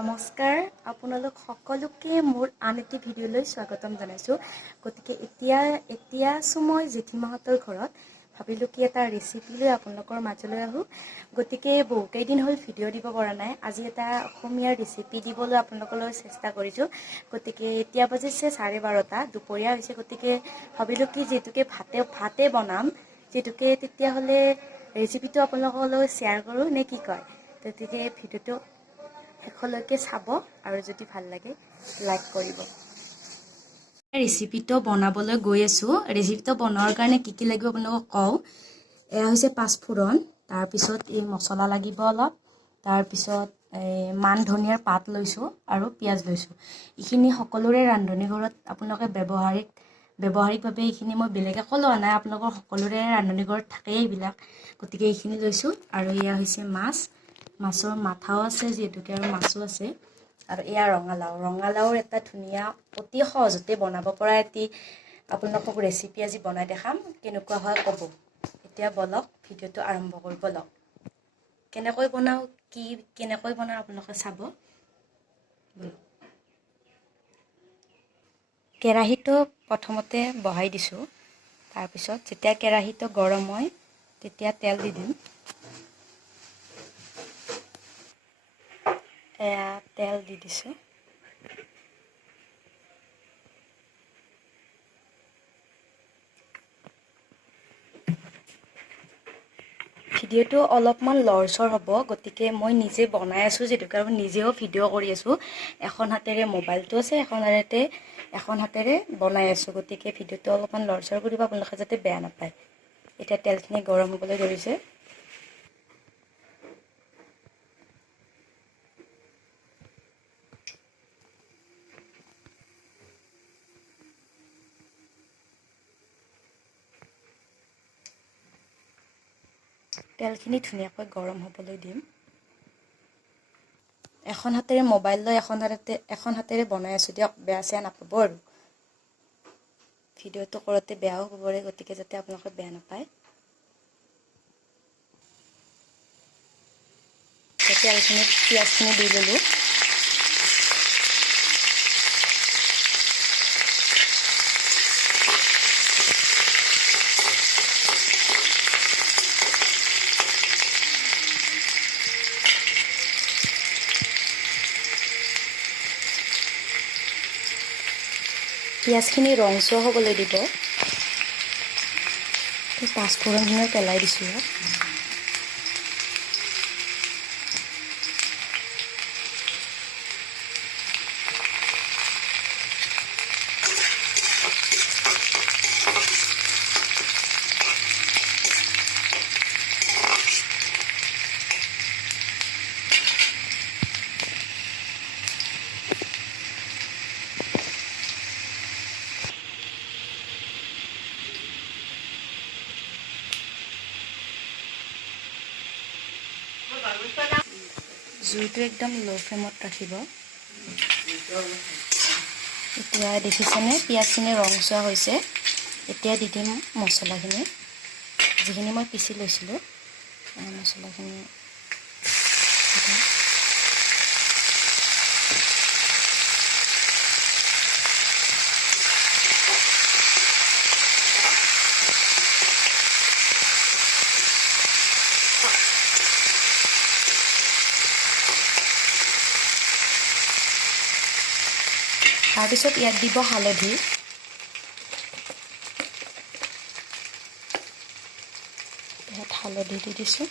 নমস্কাৰ আপোনালোক সকলোকে মোৰ আন এটি ভিডিঅ'লৈ স্বাগতম জনাইছোঁ। গতিকে এতিয়া মই জেঠীমাহঁতৰ ঘৰত ভাবিলোঁ কি এটা ৰেচিপি লৈ আপোনালোকৰ মাজলৈ আহোঁ। গতিকে বহুকেইদিন হ'ল ভিডিঅ' দিব পৰা নাই। আজি এটা অসমীয়া ৰেচিপি দিবলৈ আপোনালোকলৈ চেষ্টা কৰিছোঁ। গতিকে এতিয়া বাজিছে 12:30 দুপৰীয়া হৈছে। গতিকে ভাবিলোঁ কি যিহেতুকে ভাতে বনাম যিহেতুকে তেতিয়াহ'লে ৰেচিপিটো আপোনালোকলৈ শ্বেয়াৰ কৰোঁ নে কি কয়। গতিকে ভিডিঅ'টো শেষলৈকে চাব আৰু যদি ভাল লাগে লাইক কৰিব। ৰেচিপিটো বনাবলৈ গৈ আছোঁ। ৰেচিপিটো বনোৱাৰ কাৰণে কি কি লাগিব আপোনালোকক কওঁ। এয়া হৈছে পাঁচফোৰণ, তাৰপিছত এই মছলা লাগিব অলপ, তাৰপিছত মান ধনিয়াৰ পাত লৈছোঁ আৰু পিঁয়াজ লৈছোঁ। এইখিনি সকলোৰে ৰান্ধনি ঘৰত আপোনালোকে ব্যৱহাৰিকভাৱে এইখিনি মই বেলেগ একো লোৱা নাই, আপোনালোকৰ সকলোৰে ৰান্ধনি ঘৰত থাকেই এইবিলাক। গতিকে এইখিনি লৈছোঁ আৰু এয়া হৈছে মাছৰ মাথাও আছে যিহেতুকে আৰু মাছো আছে। আৰু এয়া ৰঙালাওৰ এটা ধুনীয়া অতি সহজতে বনাব পৰা এটি আপোনালোকক ৰেচিপি আজি বনাই দেখাম। কেনেকুৱা হয় ক'ব। এতিয়া বলক ভিডিঅ'টো আৰম্ভ কৰিব বলক। কেনেকৈ বনাওঁ আপোনালোকে চাব। কেৰাহীটো প্ৰথমতে বহাই দিছোঁ। তাৰপিছত যেতিয়া কেৰাহীটো গৰম হয় তেতিয়া তেল দি দিম। এয়া তেল দি দিছোঁ। ভিডিঅ'টো অলপমান লৰচৰ হ'ব, গতিকে মই নিজে বনাই আছোঁ যিহেতুকে আৰু নিজেও ভিডিঅ' কৰি আছোঁ। এখন হাতেৰে মোবাইলটো আছে, এখন হাতেৰে বনাই আছোঁ। গতিকে ভিডিঅ'টো অলপমান লৰচৰ কৰিব আপোনালোকে যাতে বেয়া নাপায়। এতিয়া তেলখিনি গৰম হ'বলৈ ধৰিছে। তেলখিনি ধুনীয়াকৈ গৰম হ'বলৈ দিম। এখন হাতেৰে মোবাইল লৈ এখন হাতেৰে বনাই আছোঁ দিয়ক, বেয়া চেয়া নাপাব আৰু। ভিডিঅ'টো কৰোঁতে বেয়াও হ'ব পাৰে, গতিকে যাতে আপোনালোকে বেয়া নাপায়। তেলখিনিত পিঁয়াজখিনি দি ল'লোঁ। পিঁয়াজখিনি ৰংচুৱা হ'বলৈ দিব। পাঁচফোৰণখিনি পেলাই দিছোঁ ইয়াত। জুইটো একদম ল' ফ্লেমত ৰাখিব। এতিয়া দেখিছেনে পিঁয়াজখিনি ৰংচুৱা হৈছে। এতিয়া দি দিম মছলাখিনি, যিখিনি মই পিচি লৈছিলোঁ। মছলাখিনি তাৰপিছত ইয়াত দিব হালধি। ইয়াত হালধি দি দিছোঁ।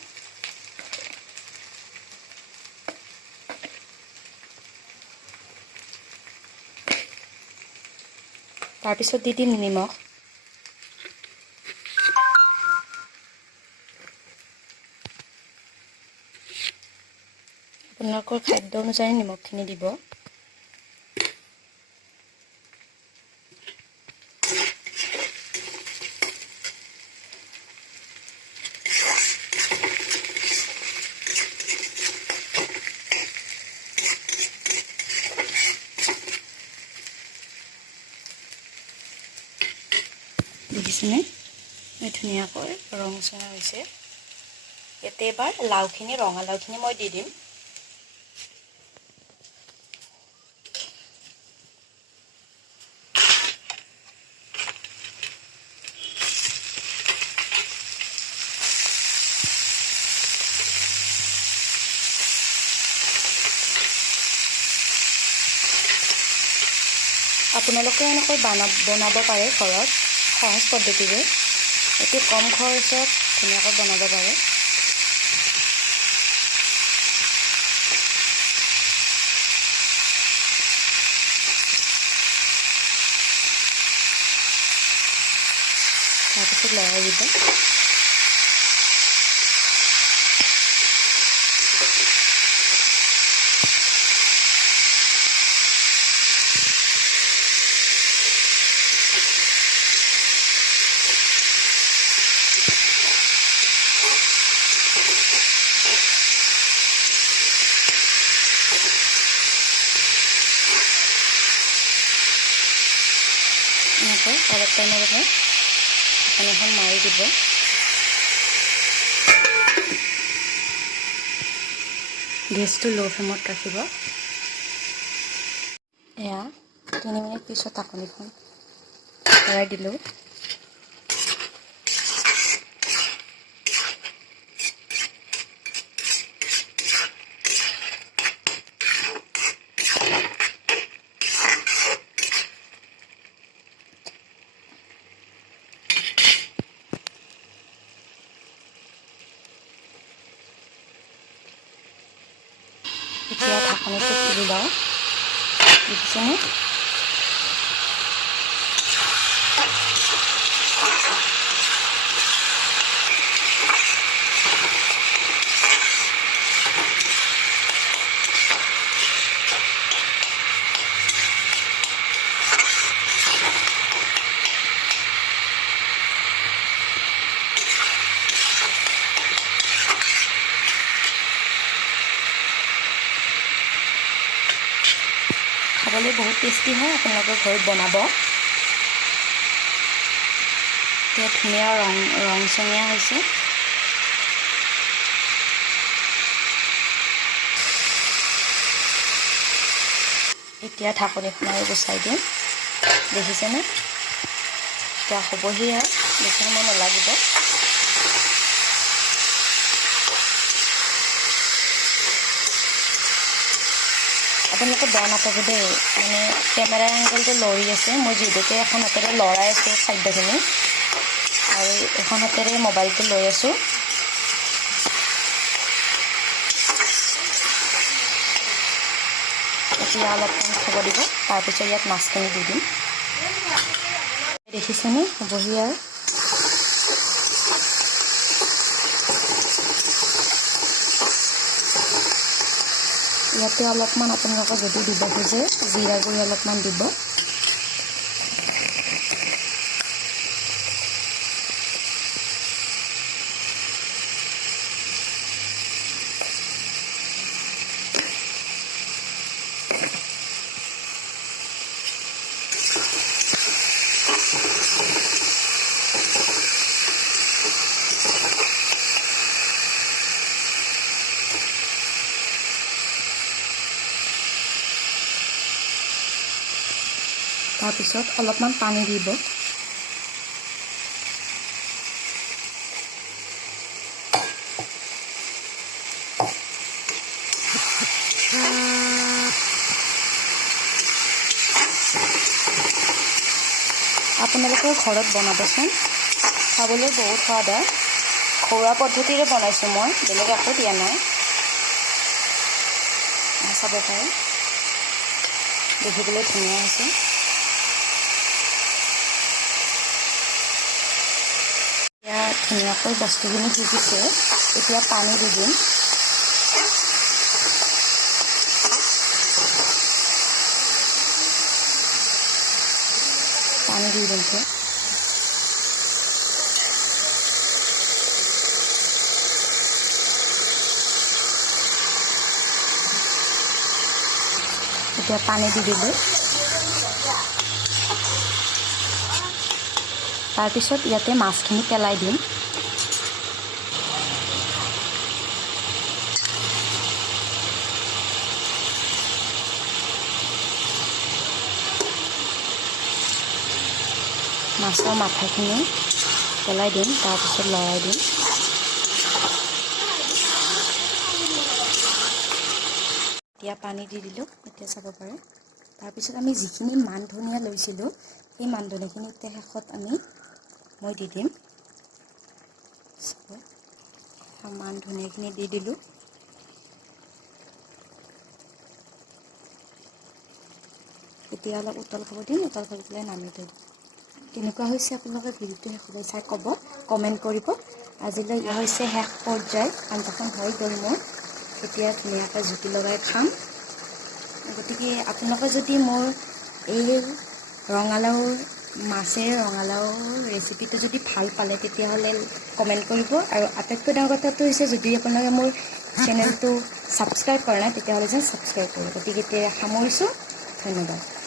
তাৰপিছত দি দিম নিমখ। আপোনালোকৰ খাদ্য অনুযায়ী নিমখখিনি দিব। দেখিছেনে ধুনীয়াকৈ ৰংচুৱা হৈছে। ইয়াতে এবাৰ ৰঙালাওখিনি মই দি দিম। আপোনালোকে এনেকৈ বনাব পাৰে ঘৰত সহজ পদ্ধতিৰে অতি কম খৰচত ধুনীয়াকৈ বনাব পাৰে তাৰপিছত লৰাই দিব এনেকৈ অলপ টাইমৰ বাবে ঢাকনিখন মাৰি দিব গেছটো ল' ফ্লেমত ৰাখিব এয়া 3 মিনিট পিছত ঢাকনিখন লৰাই দিলোঁ এতিয়া ঢাকনিটো খুলি লওঁ দেখিছেনে খাবলৈ বহুত টেষ্টি হয় আপোনালোকে ঘৰত বনাব এতিয়া ধুনীয়া ৰংচঙীয়া হৈছে এতিয়া ঢাকনিখন আৰু গুচাই দিম দেখিছেনে এতিয়া হ'বহি আৰু বেছি সময় নালাগিব আপোনালোকে বেয়া নাপাব দেই মানে কেমেৰা এংগলটো লৰি আছে মই যিহেতুকে এখন হাতেৰে লৰাই আছোঁ খাদ্যখিনি আৰু এখন হাতেৰে মোবাইলটো লৈ আছোঁ এতিয়া অলপমান থ'ব দিব তাৰপিছত ইয়াত মাছখিনি দি দিম দেখিছেনে হ'বহি আৰু ইয়াতে অলপমান আপোনালোকে যদি দিব খোজে জিৰা গুড়ি অলপমান দিব তাৰপিছত অলপমান পানী দিব আপোনালোকৰ ঘৰত বনাবচোন খাবলৈ বহুত সোৱাদ হয় ঘৰুৱা পদ্ধতিৰে বনাইছোঁ মই বেলেগ একো দিয়া নাই চাব পাৰে দেখিবলৈ ধুনীয়া হৈছে এতিয়া ধুনীয়াকৈ বস্তুখিনি সিজিছে এতিয়া পানী দি দিম পানী দি দিছোঁ এতিয়া পানী দি দিলোঁ তাৰপিছত ইয়াতে মাছখিনি পেলাই দিম মাছৰ মাথাখিনি পেলাই দিম তাৰপিছত লৰাই দিম এতিয়া পানী দি দিলোঁ এতিয়া চাব পাৰে তাৰপিছত আমি যিখিনি মান ধনিয়া লৈছিলোঁ সেই মান ধনিয়াখিনি এতিয়া শেষত মই দি দিম। মান ধনিয়াখিনি দি দিলোঁ। এতিয়া অলপ উতল খাব দিম, উতল খাব পেলাই নামি দিম। কেনেকুৱা হৈছে আপোনালোকে ভিডিঅ'টো শেষলৈ চাই ক'ব, কমেণ্ট কৰিব। আজিলৈ হৈছে শেষ পৰ্যায়, আঞ্জাখন হৈ গ'ল মোৰ। এতিয়া ধুনীয়াকৈ জুতি লগাই খাম। গতিকে আপোনালোকে যদি মোৰ এই মাছেৰে ৰঙালাওৰ ৰেচিপিটো যদি ভাল পালে তেতিয়াহ'লে কমেণ্ট কৰিব। আৰু আটাইতকৈ ডাঙৰ কথাটো হৈছে যদি আপোনালোকে মোৰ চেনেলটো ছাবস্ক্ৰাইব কৰা নাই তেতিয়াহ'লে যেন ছাবস্ক্ৰাইব কৰিব। গতিকে এতিয়া সামৰিছোঁ, ধন্যবাদ।